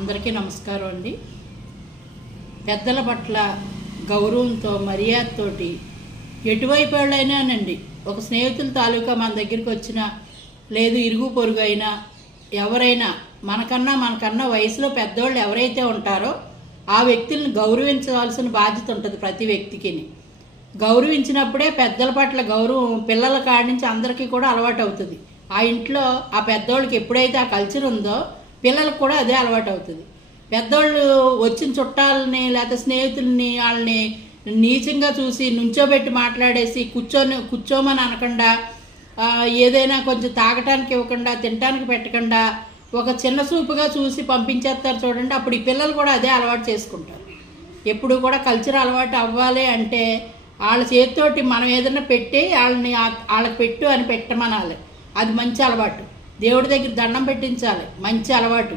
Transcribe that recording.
అందరికీ నమస్కారం అండి. పెద్దల పట్ల గౌరవంతో మర్యాదతోటి ఎటువైపు వాళ్ళైనానండి, ఒక స్నేహితుల తాలూకా మన దగ్గరికి వచ్చినా, లేదు ఇరుగు పొరుగు అయినా, ఎవరైనా మనకన్నా వయసులో పెద్దవాళ్ళు ఎవరైతే ఉంటారో ఆ వ్యక్తులను గౌరవించవలసిన బాధ్యత ఉంటుంది ప్రతి వ్యక్తికి. గౌరవించినప్పుడే పెద్దల పట్ల గౌరవం పిల్లల కాడి నుంచి అందరికీ కూడా అలవాటు అవుతుంది. ఆ ఇంట్లో ఆ పెద్దోళ్ళకి ఎప్పుడైతే ఆ కల్చర్ ఉందో పిల్లలకు కూడా అదే అలవాటు అవుతుంది. పెద్దోళ్ళు వచ్చిన చుట్టాలని లేకపోతే స్నేహితుల్ని వాళ్ళని నీచంగా చూసి నుంచోబెట్టి మాట్లాడేసి కూర్చోమని అనకుండా, ఏదైనా కొంచెం తాగటానికి ఇవ్వకుండా, తినటానికి పెట్టకుండా ఒక చిన్న చూపుగా చూసి పంపించేస్తారు చూడండి. అప్పుడు ఈ పిల్లలు కూడా అదే అలవాటు చేసుకుంటారు. ఎప్పుడు కూడా కల్చర్ అలవాటు అవ్వాలి అంటే వాళ్ళ చేతితోటి మనం ఏదైనా పెట్టి వాళ్ళకి పెట్టు అని పెట్టమనాలి. అది మంచి అలవాటు. దేవుడి దగ్గర దండం పెట్టించాలి, మంచి అలవాటు.